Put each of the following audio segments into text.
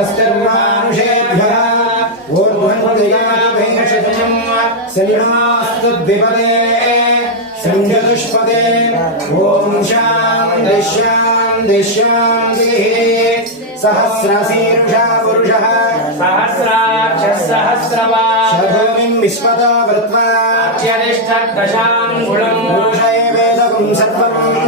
स्वस्तिर्मानुषेभ्यः ऊर्ध्वं श्रीणास्तु द्विपदे संजतुष्पदे ॐ शान्ति शान्ति शान्तिः सहस्रशीर्षा पुरुषः सहस्राक्षः सहस्रवान् शतोमिं विश्वतो वृत्वा अत्यधिष्ठद्दशाङ्गुलम् पुरुष एवेदकं सर्वम्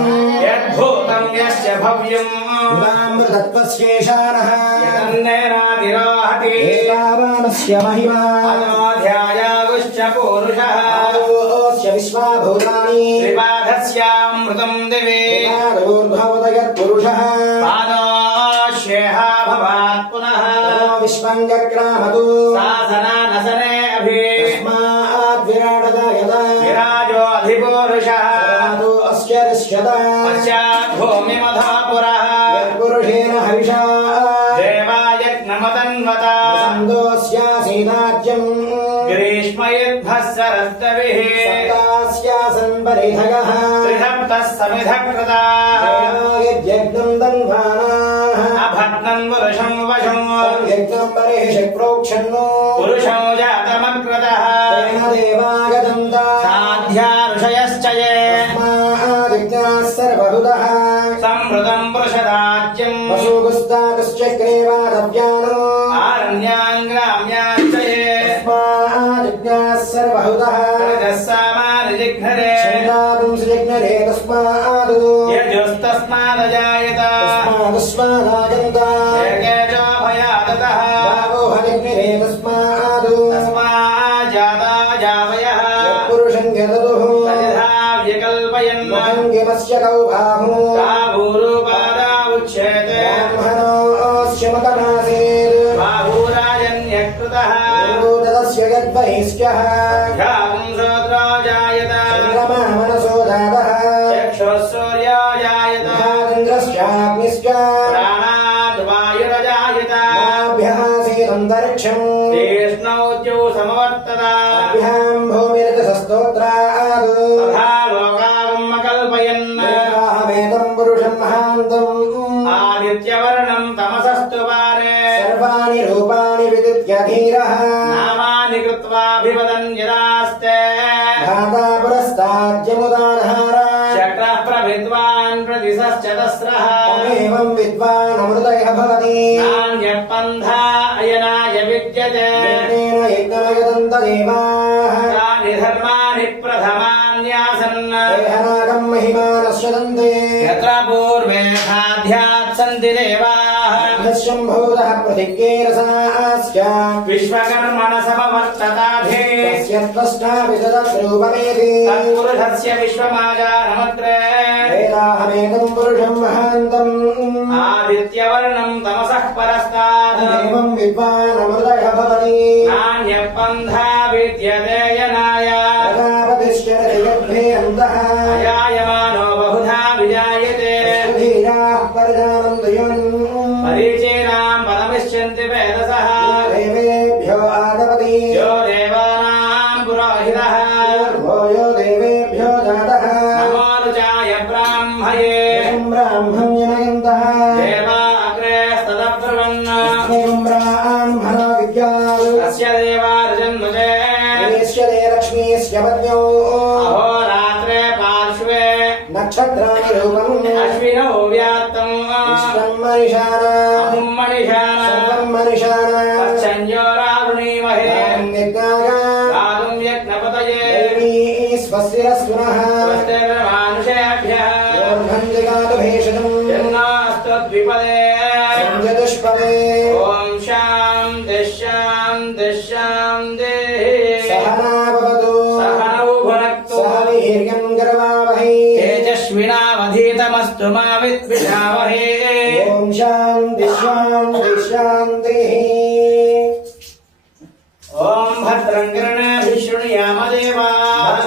यद्भूतं यस्य भव्यम् उदामृतत्वस्येषानः यदन्नेनातिरोहति एतावानस्य महिमा अनोऽध्यायागुश्च पूरुषः आदोऽस्य विश्वाभूतानि त्रिपादस्यामृतं दिवे पादोर्भवदयत्पुरुषः पादोऽश्येह भवात् पुनः विश्वं जग्रामतु सासनानसने अभि तस्माद्विराटदायत विराजो अधिपूरुषः अस्य ऋष्यता पश्चाद्भूमिमधापुरः यत्पुरुषेण हविषा देवायज्ञमतन्वता सन्दोऽस्यासीदाज्यम् ग्रीष्मयद्भस्सरस्तविः सप्तास्यासन् परिधयः त्रिसप्तः समिधकृताः यज्ञम् दन्वानाः अभग्नम् पुरुषं वशम् यज्ञम् परिषि प्रोक्षन्नो पुरुषो जातमकृतः तेन देवागतन्ता साध्या ऋषयश्च ये यज्ञाः सर्वभूतः संवृतम् पुरुषराज्यम् वसूगुस्तागश्चक्रेवादव्यानो आरण्यान् ग्राम्याश्च ये यज्ञाः सर्वभूतः रजस्सामानिजिघ्नरे छन्दापुंसजिघ्नरे तस्मादु यजुस्तस्मादजायत तस्मादस्मादागन्ता एकेजो भयादतः दावोहजिघ्नरे तस्मादु तस्माज्जाता जावयः पुरुषं यदतुः तथा व्यकल्पयन् महङ्गिमस्य कौ बाहु बाहुरूपादा उच्यते ब्राह्मणोऽस्य मकमासीत् बाहुराजन्यकृतः तदस्य यद्वहिष्ठ्यः ध्यापुंसोऽत्रो जायत चन्द्रमा मनसो जातः चक्षुः सूर्यो जायत इन्द्रश्चाग्निश्च प्राणाद्वायुरजायत नाभ्यासीदन्तरिक्षम् तीक्ष्णौद्यौ समवर्तता अभ्याम् भूमिरजसस्तोत्रादु तथा लोकावमकल्पयन् एकाहमेतम् पुरुषम् महान्तम् आदित्यवर्णम् तमसस्तु पारे सर्वाणि रूपाणि विदित्य धीरः नामानि कृत्वाभिवदन् यदास्ते धाता पुरस्ताज्यमुदानहार चक्रः प्रविद्वान् प्रतिशश्चतस्रः तमेवम् विद्वानमृतयः भवति नान्यः पन्था अयनाय विद्यते यज्ञेन यज्ञमयदन्तदेवाः तानि धर्माणि प्रथमान्यासन् देहनागम् महिमानस्य दन्ते यत्र पूर्वे साध्यात् सन्ति देवाः शम्भूतः प्रतिज्ञेरसास्य विश्वकर्मण समवर्तताधे तस्य त्वष्टापि तदद्रूपमेति तत्पुरुषस्य विश्वमाजानमग्रे वेदाहमेतम् पुरुषम् महान्तम् आदित्यवर्णम् तमसः परस्तात् एवम् विद्वानमृतयः भवति नान्यः पन्था विद्यते यनाय प्रजापतिश्चरति गर्भे अन्तः अजायमानो बहुधा विजायते धीराः परजानन्दयुन् परीचीनाम् पदमिष्यन्ति वेदसः देवेभ्यो आदपति यो देवानाम् पुरोहितः भो यो देवेभ्यो जातः नमो रुचाय ब्राह्मये ब्राह्मम् जनयन्तः देवाग्रे स्तदब्रुवन् एवम् ब्राह्मणो विद्यात् तस्य देवार्जन्मजे ईश्वरे लक्ष्मीस्य पत्न्यौ अहोरात्रे पार्श्वे नक्षत्राणि रूपम् अश्विनौ व्यात्तम् विश्वम् मनिषाण अहुम् मणिषाण सर्वम् मनिषाण तच्छञ्जोरावृणीमहे यज्ञाय गातुम् यज्ञपतये देवी स्वस्तिरस्तुनः स्वस्तिर्मानुषेभ्यः ऊर्ध्वम् जगातु भेषजम् जन्नास्तु द्विपदे संजतुष्पदे ॐ शान्ति शान्ति शान्तिः सहना भवतु सहनौ भुनक्तु सह वीर्यम् गर्वावहै तेजस्विनावधीतमस्तु मा विद्विषावहे ॐ शान्ति शान्ति शान्तिः ॐ भद्रं कर्णेभिः शृणुयाम देवाः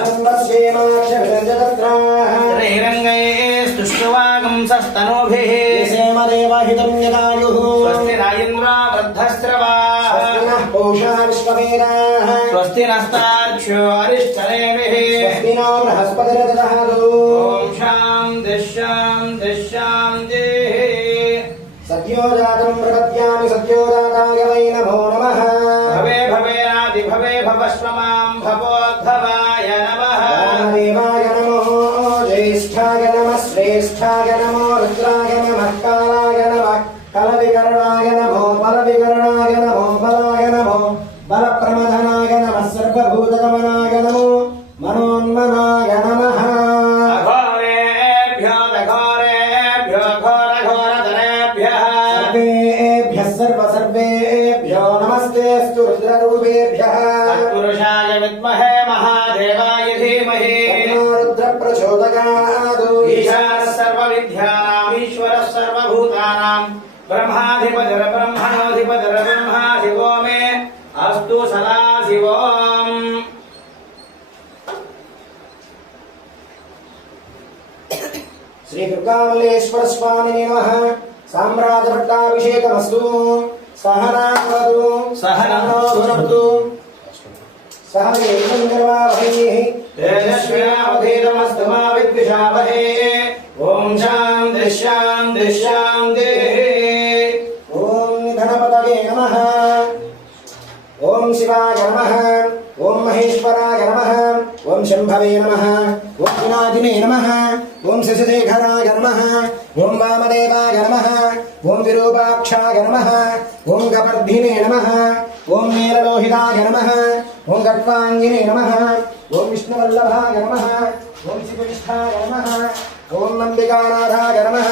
श्रीरङ्गैः स्तुष्टुवागुंसस्तनूभिः सेमदेवहितम् यदायुः स्वस्ति न इन्द्रो वृद्धस्रवाः स्वस्तिनः पूषा विश्ववेदाः स्वस्ति नस्तार्क्ष्यो अरिष्टनेमिः स्वस्ति नो बृहस्पतिर्दधातु ॐ शान्तिः शान्तिः शान्तिः सत्यो सद्योजातं प्रपद्यामि सद्योजाताय वै नमो नमः भवे भवेनादि भवे भवस्वमां भवोद्भवाय नमः देवाय नमो ज्येष्ठाय नमः श्रेष्ठाय नमो रुद्राय नमः कालाय नमः कलविकरणाय नमो बलविकरणाय नमो बलाय नमो बलप्रमथनाय नमः सर्वभूतगमनाय नमो मनोन्मनाय नमः अघोरेभ्यो दघोरेभ्यो घोरघोरधरेभ्यः सर्वेभ्यः सर्वेभ्यो नमस्तेऽस्तु रुद्ररूपेभ्यः तत्पुरुषाय विद्महे महादेवाय धीमहि तन्नो रुद्रप्रचोदयात् ईशानः सर्वविद्यानाम् ईश्वरः सर्वभूतानां ब्रह्माधिपतिर्ब्रह्मणोऽधिपतिर्ब्रह्माधिपो मे अस्तु सदाशिवोम् श्री दुर्गामल्लेश्वर स्वामिने नमः साम्राज्यपट्टाभिषेकमस्तु सहनावतु सहनो भुनक्तु सह वीर्यं करवावहै तेजस्विनावधीतमस्तु मा विद्विषावहै ॐ शान्तिः शान्तिः शान्तिः ॐ गणपतये नमः ॐ शिवाय नमः ॐ महेश्वराय नमः ॐ शम्भवे नमः ॐ विनादिने नमः ॐ शशिशेखराय नमः ॐ वामदेवाय नमः ॐ विरूपाक्षाय नमः ॐ गवर्धिने नमः ॐ नीललोहिताय नमः ॐ गट्वाङ्गिने नमः ॐ विष्णुवल्लभाय नमः ॐ शिवनिष्ठाय नमः ॐ नम्बिकानाथाय नमः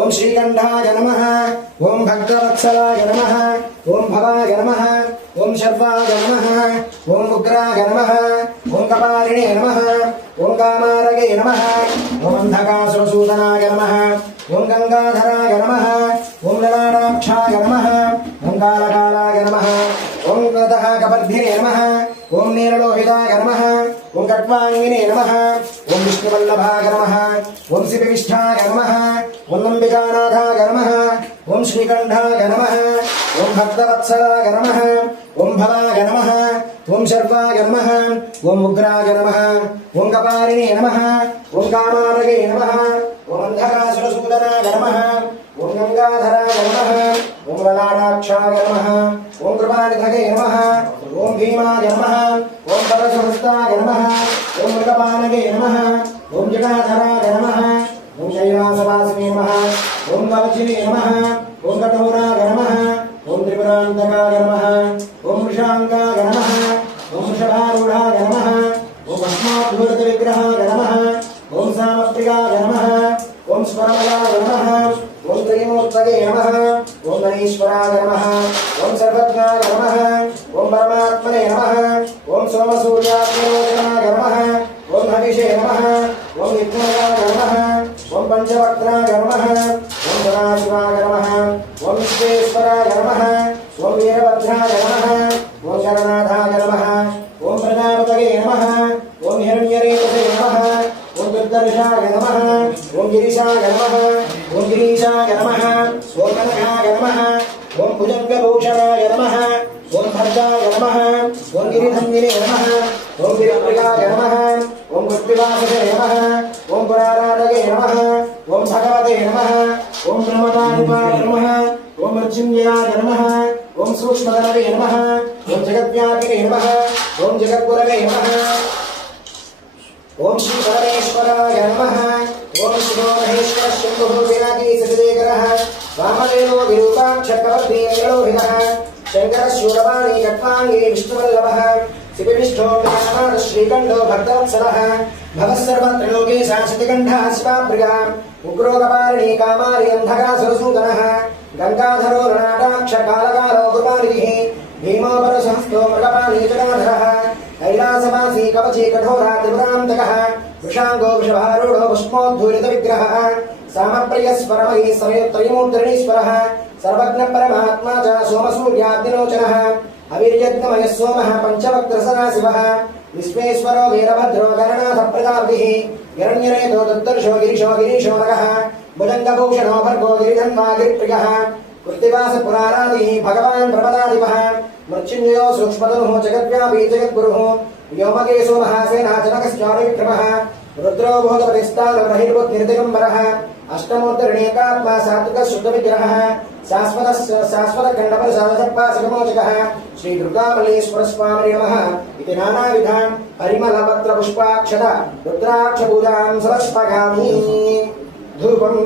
ॐ श्रीकण्ठाय नमः ॐ भक्तवत्सलाय नमः ॐ भवाय नमः ॐ शर्वाय नमः ॐ उग्राय नमः ॐ कपालिने नमः ॐ कामारगे नमः ॐ अन्धकासुरसूदनाय नमः ॐ गङ्गाधराय नमः ॐ ललाटाक्षाय नमः ॐ कालकालाय नमः ॐ गतः कपर्धिने नमः ॐ नीललोहिताय नमः ॐ कट्वाङ्गिने नमः ॐ विष्णुवल्लभाय नमः ॐ शिवविष्ठाय नमः ॐ नम्बिकानाथाय नमः ॐ श्रीकण्ठाय नमः ॐ भक्तवत्सलाय नमः ॐ भवाय नमः ॐ शर्वाय नमः ॐ उग्राय नमः ॐ कपालिने नमः ॐ कामारगे नमः ॐ अन्धकासुरसूदनाय नमः ॐ गङ्गाधराय नमः ॐ ललाटाक्षाय नमः ॐ कृपानिधगे नमः ॐ भीमाय नमः ॐ परसहस्ताय नमः ॐ मृगपानगे नमः ॐ जटाधराय नमः ॐ शैलासवासिने नमः ॐ कवचिने नमः ॐ कठोराय नमः ॐ त्रिपुरान्तकाय नमः ॐ वृषाङ्गाय नमः ॐ वृषभारूढाय नमः ॐ भस्माद्भूतविग्रहाय नमः ॐ सामप्रियाय नमः ॐ स्वरमयाय नमः ॐ त्रयमूर्तये नमः ॐ गणेश्वराय नमः ॐ सर्वज्ञाय नमः ॐ परमात्मने नमः ॐ सोमसूर्याग्निरोचनाय नमः ॐ हविषे नमः ॐ विघ्नाय नमः ॐ पञ्चवक्त्राय नमः ॐ सदाशिवाय नमः ॐ विश्वेश्वराय नमः ॐ वीरभद्राय नमः ॐ शरणाथाय नमः ॐ प्रजापतये नमः ॐ हिरण्यरेतसे नमः ॐ दुर्दर्शाय नमः ॐ गिरिशाय नमः ॐ गिरीशाय नमः ॐ कनकाय नमः ॐ भुजङ्गभूषणाय नमः ॐ भद्राय नमः ॐ गिरिधन्विने नमः ॐ गिरिप्रियाय नमः ॐ गुप्तिवाससे नमः ॐ पुराराधये नमः ॐ भगवते नमः ॐ ब्रह्मदादिपाय नमः ॐ मृत्युञ्जयाय नमः ॐ सूक्ष्मधनवे नमः ॐ जगद्व्यापिने नमः ॐ जगद्गुरवे नमः ॐ श्री परमेश्वराय नमः ॐ शिवो महेश्वरः शम्भुः पिनाकी सचदेकरः वामदेवो विरूपाक्षकवर्धेन्द्रलोहितः शङ्करः शूरवाणी कट्वाङ्गी विष्णुवल्लभः शिवविष्ठो नामानः श्रीकण्ठो भक्तवत्सलः भवः सर्वत्रलोके शाश्वतिकण्ठः शिवाप्रिया उग्रो कपालिनी कामारी अन्धकासुरसूदनः गङ्गाधरो ललाटाक्ष कालकालो कृपानिधिः भीमो परसहस्तो मृगपाली जटाधरः कैलासवासी कवची कठोरा त्रिपुरान्तकः वृषाङ्गो वृषभारूढो भस्मोद्धूरितविग्रहः सामप्रियस्वरमयी त्रयमूर्तिरणीश्वरः सर्वज्ञपरमात्मा च सोमसूर्याग्निलोचनः अवीर्यज्ञमयः सोमः पञ्चवक्त्रसदाशिवः विश्वेश्वरो वीरभद्रो गणनाथप्रजापतिः हिरण्यरेतो दुर्दर्शो गिरिशो गिरीशो नगः भुजङ्गभूषणो भर्गो गिरिधन्वा गिरिप्रियः कृत्तिवासपुरारादिः भगवान् प्रपदाधिपः मृत्युञ्जयो सूक्ष्मतनुः जगद्व्यापी जगद्गुरुः व्योमकेशो महासेना जनकश्चारुविक्रमः रुद्रो भूतपतिस्तानबहिर्भूतनिर्दिगम्बरः अष्टमूर्तिर्णेकात्मा सात्विकः शुद्धविग्रहः शाश्वतखण्डपरिसाधसप्पासकमोचकः श्रीदुर्गामल्लेश्वरस्वामिने नमः इति नानाविधान् परिमलपत्रपुष्पाक्षत रुद्राक्षपूजां समर्पयामि धूपम्